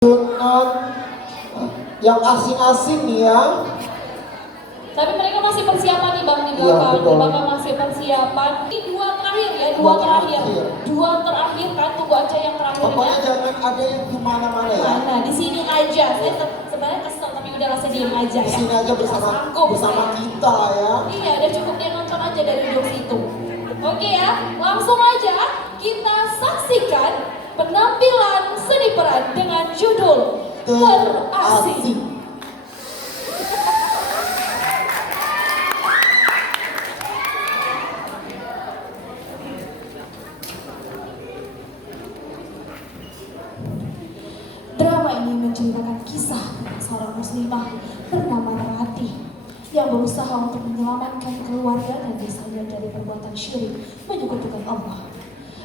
dengan yang asing-asing nih ya. Tapi mereka masih persiapan nih Bang di Iya, belakang. betul. Di belakang masih persiapan. Ini dua terakhir ya, dua terakhir. Dua terakhir kan, tunggu aja yang terakhir Pokoknya ya. jangan ada yang kemana-mana ya. Nah, di sini aja. Saya sebenarnya kesel tapi udah langsung diem aja Di ya. sini aja bersama kita ya. Iya, udah cukup dia nonton aja dari jauh situ. Oke ya, langsung aja kita saksikan penampilan seni peran dengan judul Terasing. Drama ini menceritakan kisah tentang seorang muslimah bernama Rati yang berusaha untuk menyelamatkan keluarga dan desanya dari perbuatan syirik menyekutukan Allah.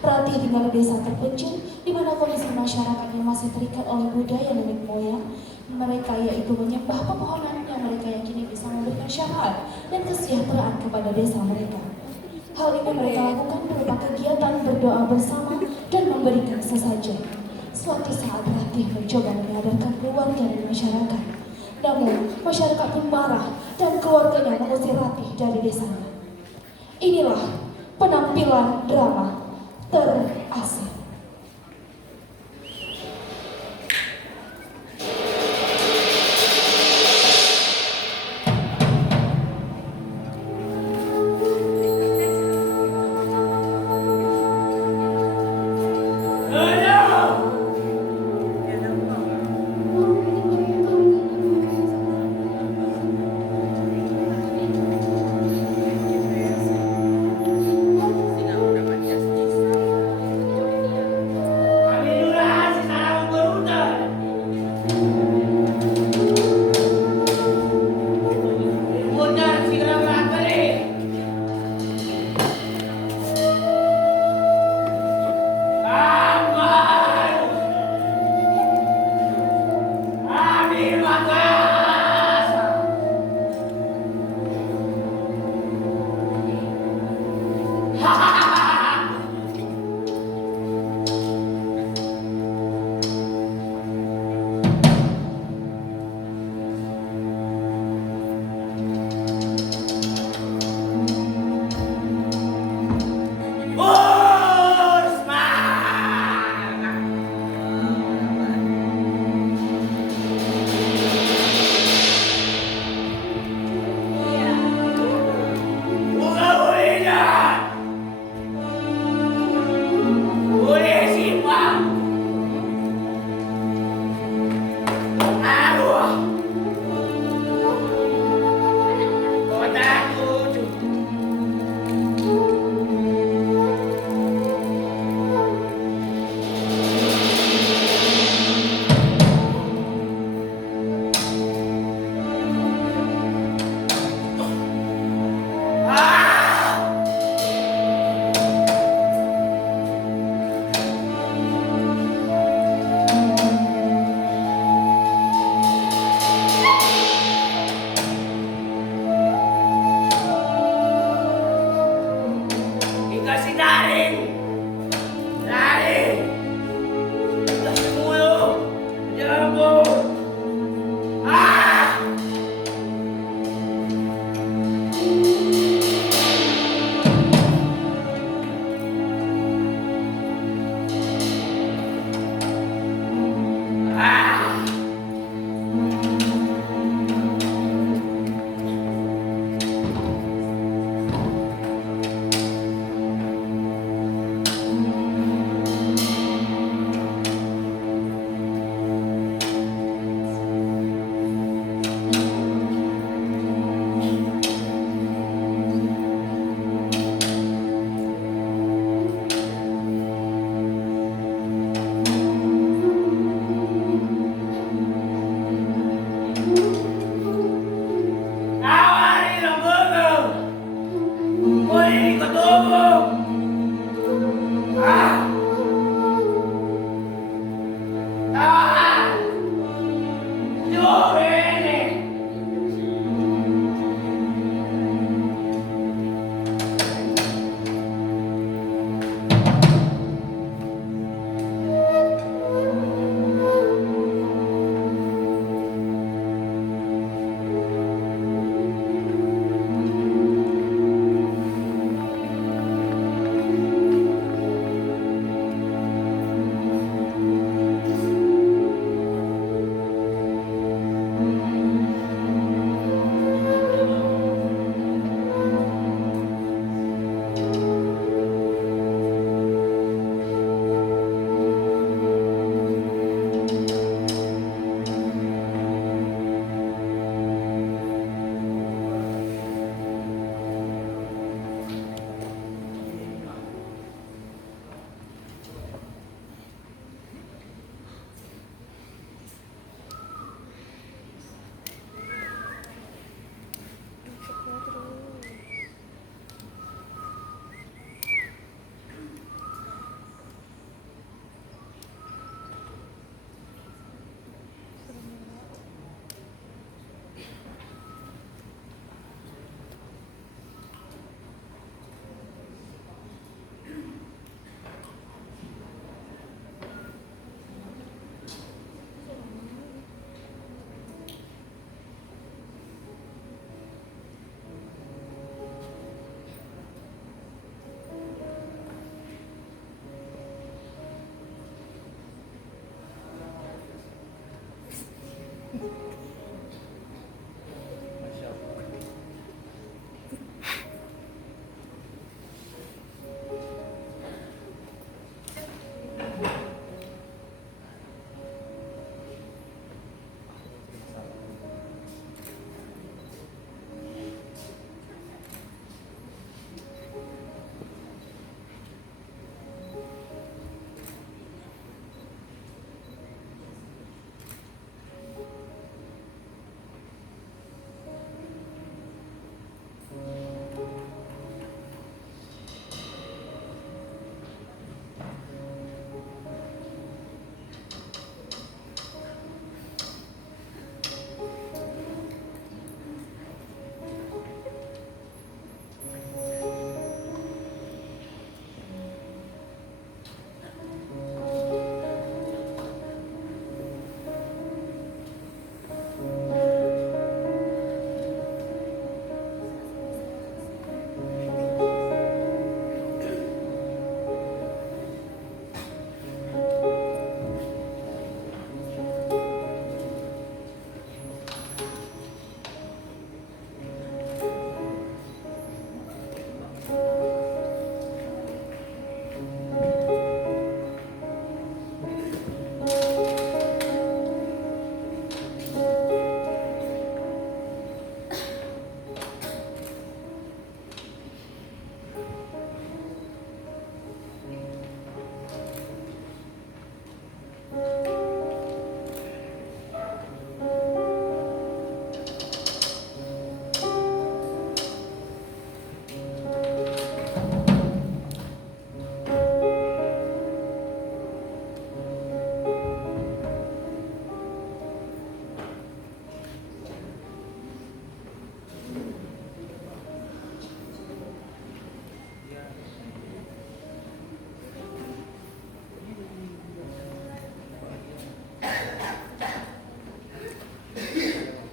Rati tinggal di desa terpencil di mana kondisi masyarakatnya masih terikat oleh budaya nenek moyang mereka, yaitu menyembah pepohonan yang mereka yakini bisa memberikan syafaat dan kesejahteraan kepada desa mereka. Hal ini mereka lakukan berupa kegiatan berdoa bersama dan memberikan sesajen. Suatu saat Ratih mencoba menyadarkan keluarga dan masyarakat. Namun masyarakat pun marah dan keluarganya mengusir Ratih dari desanya. Inilah penampilan drama Terasing. Masya Allah.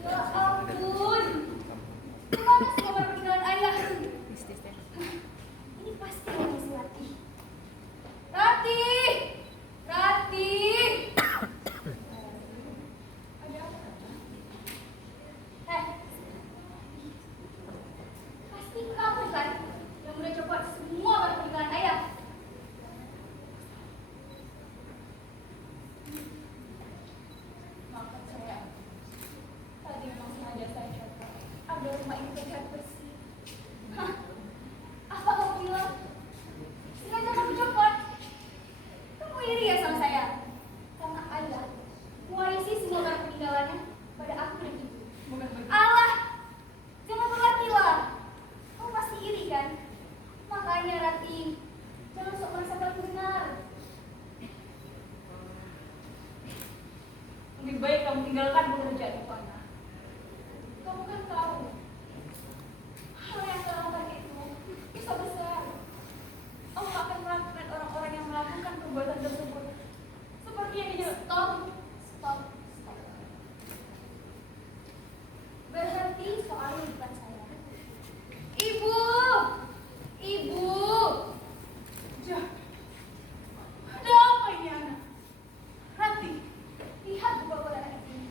Ya ampun, gimana sih kabar peninggalan ayah? Ini pasti lagi si Rati. Rati, Rati. Ada apa? Pasti kamu kan yang udah coba semua barang peninggalan ayah. Maafkan saya. Tadi memang sengaja saya coba agar rumah ini terlihat bersih. Hah? Apa kamu bilang? Sengaja kamu copot? Kamu iri ya sama saya? Karena ayah mewarisi semua barang peninggalannya pada aku dan ibu. Allah! Jangan berlakilah. Kamu pasti iri kan? Makanya Rati, jangan sok merasa paling benar. Lebih baik kamu tinggalkan pekerjaan itu, Ana. Kamu kan tahu, hal yang kamu lakukan itu bisa besar. Allah akan melakukan orang-orang yang melakukan perbuatan tersebut. Seperti yang Stop. Berhenti soal depan saya. Ibu! Jah, ada apa ini, anak? Rati, lihat bapak anak ini.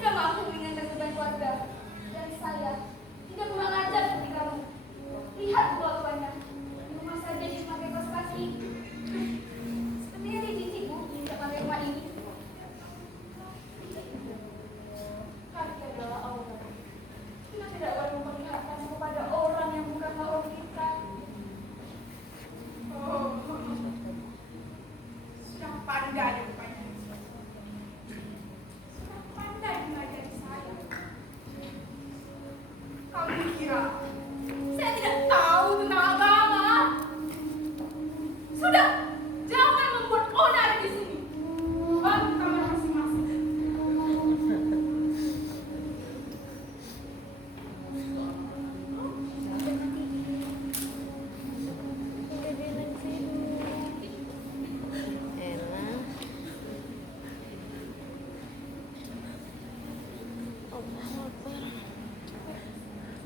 sudah mampu meringankan beban keluarga. Dan saya tidak kurang ajar seperti kamu. Lihat kelakuannya. Di rumah saja dia pakai kaos kaki. Sepertinya dia jijik, Bu, tidak pakai rumah ini. Kaki adalah Allah. Kita tidak boleh memperlihatkan kepada orang yang bukan lawan kita. Oh, sudah pandai rupanya. Sudah pandai mengajari saya. Kamu kira saya tidak tahu tentang agama? Sudah, jangan membuat onar di sini. Balik kamar masing-masing.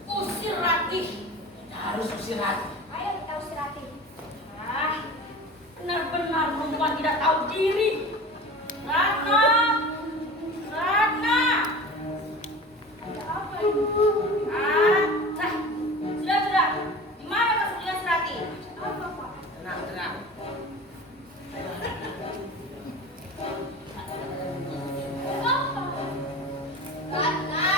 Usir Ratih. Harus usir Ratih. Ayo kita usir Ratih. Benar-benar perempuan tidak tahu diri. Ratna, Ratna. Ada apa ini? Sudah. Di mana maksudnya Ratih? Apa, Pak? Tenang. Apa? Ratna.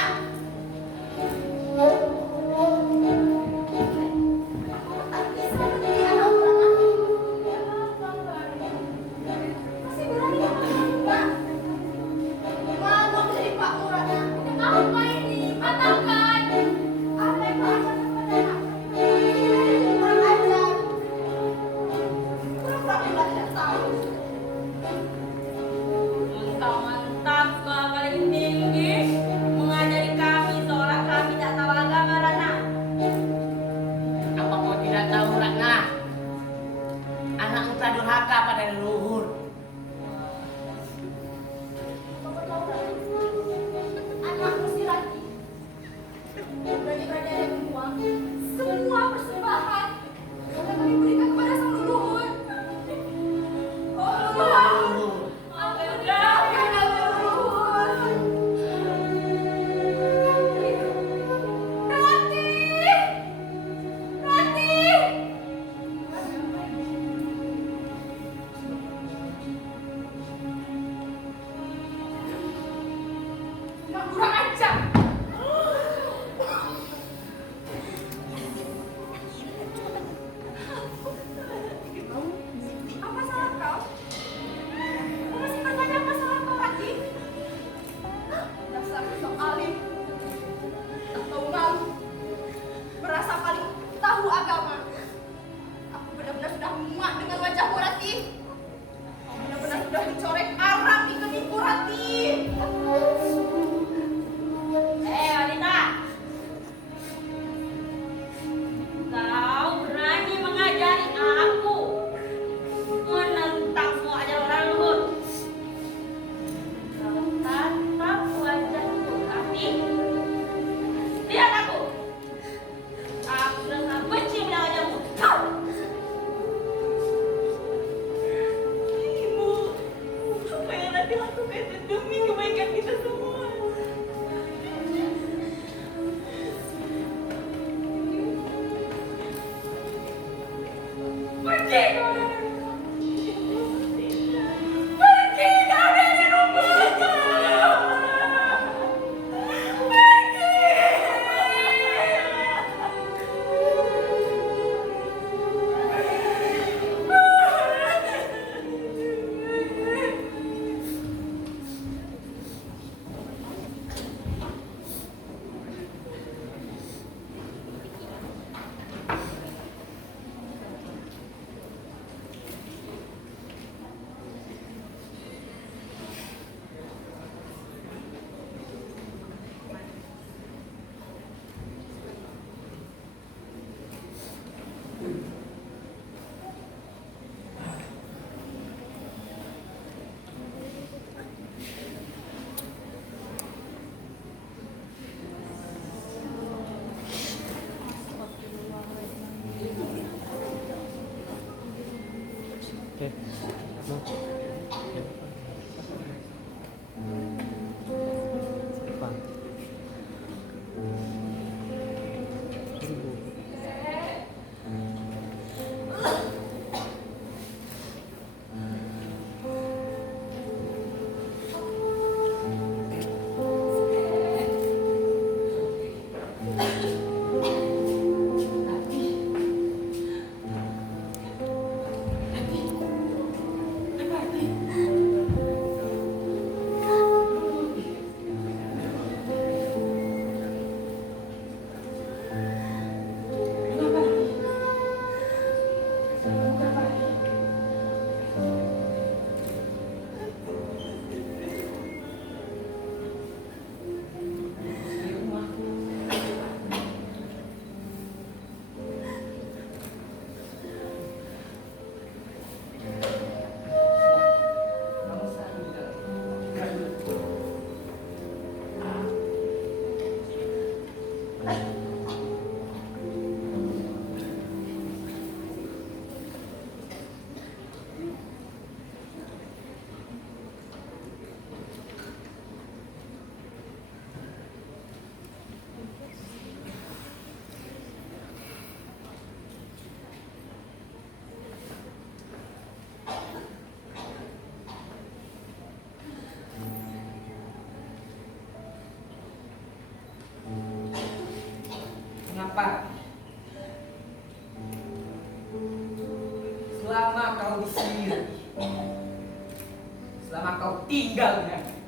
selama kau tinggal dengannya.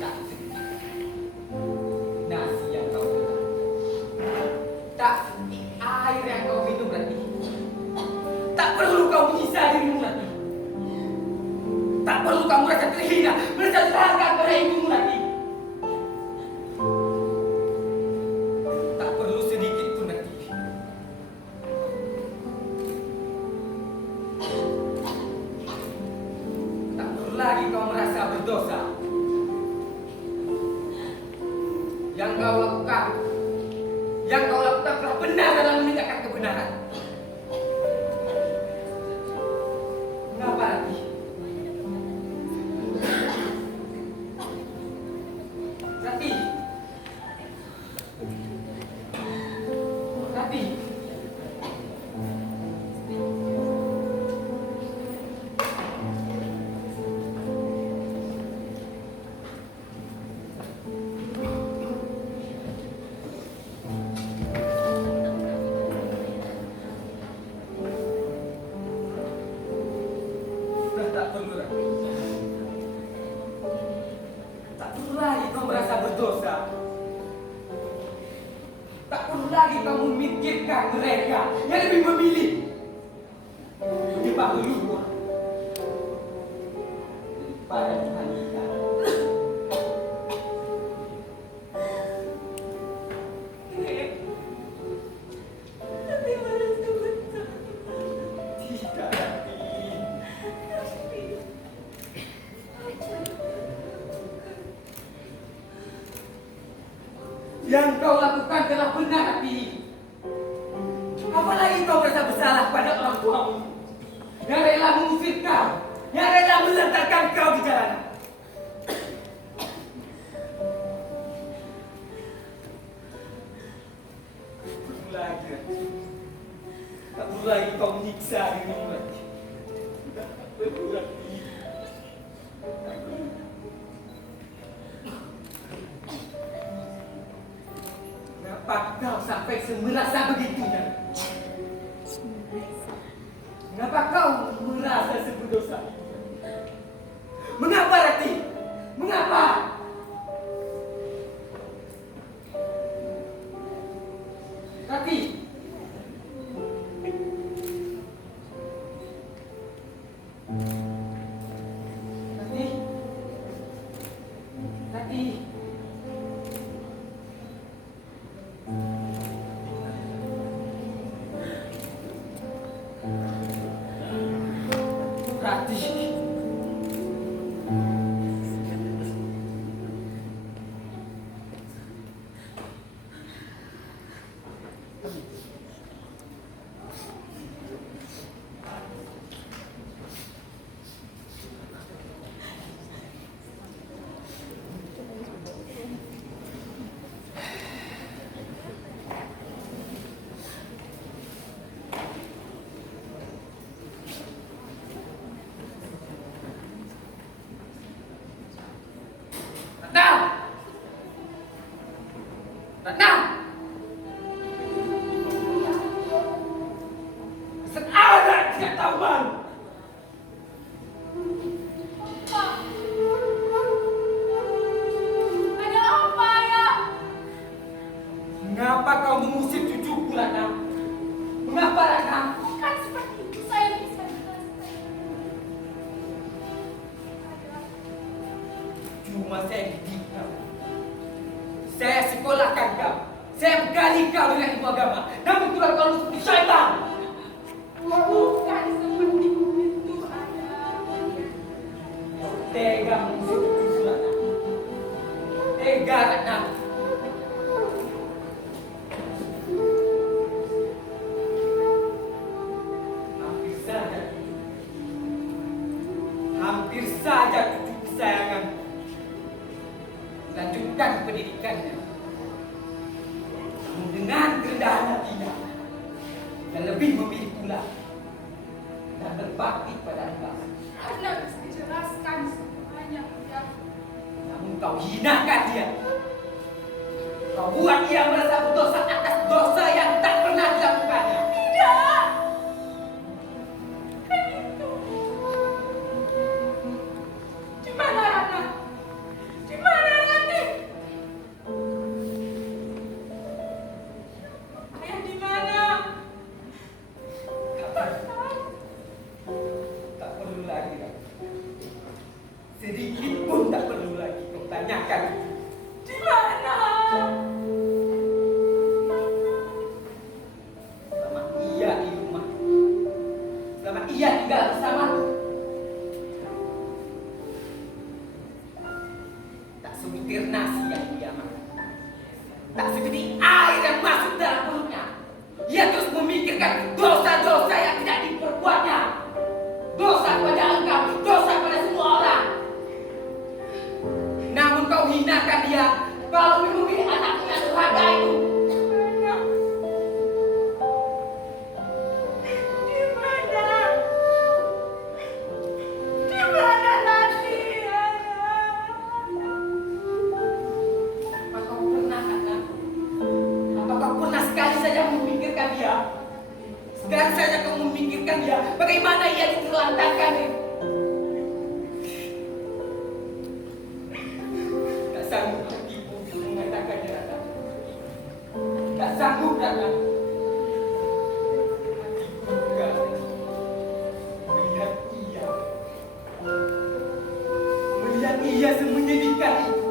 Tak sedih nasi yang kau makan, tak sedih air yang kau minum nanti. Tak perlu kau menyiksa dirimu nanti. Tak perlu kamu rasa terhina, merasa terhangga pada ibumu nanti. Tak perlu sedikit pun nanti. Tak perlu lagi kau merasa berdosa. Yang kau lakukan telah benar dalam menegakkan kebenaran. Mengapa lagi? Tapi sudah tak perlu lagi. Tak perlu lagi kau merasa berdosa. Tak perlu lagi kamu memikirkan mereka yang lebih memilih menyembah leluhur daripada Tuhan kita. Tapi merasa betul. Tidak nanti. Yang kau lakukan telah benar hati. Apalagi kau merasa bersalah pada orang tuamu yang rela mengusir kau, yang rela melantarkan kau di jalanan. Tak perlu lagi. Tak perlu lagi kau menyiksa dirimu lagi. Tak perlu lagi. Tak perlu. Kenapa kau sampai merasa begitunya? Kenapa kau merasa seberdosa? Mengapa Rati? Mengapa? Rati? Rati? Rati? Rati. Ratna! Ratna! Sekarang tidak tahu malu. Pak. Ada apa ya? Mengapa kau mengusir cucuku, Ratna? Mengapa, Ratna? Bukan seperti itu, saya bisa jelaskan. Cuma saya didik kau. Saya sekolahkan kau. Saya bekali kau dengan ilmu agama. Namun tulah kau seperti syaitan. Bukan seperti itu, Ayah. Tega mengusir cucuku, Ratna. Tega, Ratna. Hampir saja cucu kesayangan lanjutkan pendidikannya. Namun dengan kerendahan hatinya dan lebih memilih pula dan berbakti pada Allah. Anda bisa jelaskan semuanya, ya. Namun kau hinakan dia. Kau buat dia merasa berdosa atas dosa yang tak pernah dilakukannya. Tidak, bersamaku. Tak sebutir nasi yang dia makan, tak seperti air yang masuk dalam perutnya. Ia terus memikirkan dosa-dosa yang tidak diperbuatnya. Dosa pada engkau, dosa pada semua orang. Namun kau hinakan dia kalau memilih anakmu yang durhaka itu. Sekali saja kau memikirkan dia, bagaimana ia ditelantarkan. Tak sanggup hatiku untuk mengatakannya, Raka. Tak sanggup, Raka. Hatiku juga melihat ia semenyedihkan itu.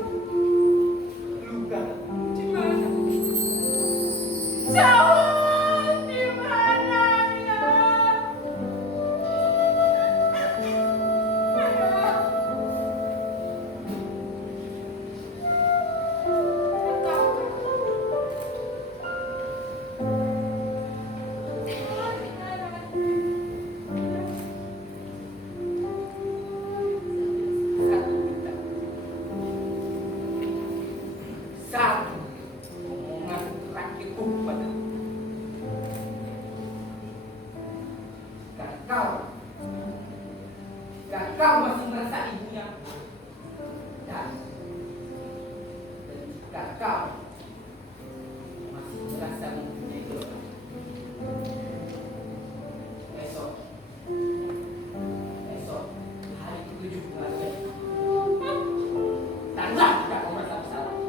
Luka di mana? Jauh. Kau masih merasa ibunya, dan jika kau masih merasa mempunyai dosa, esok hari ke-7 bulan Mei, tanda jika kau merasa bersalah.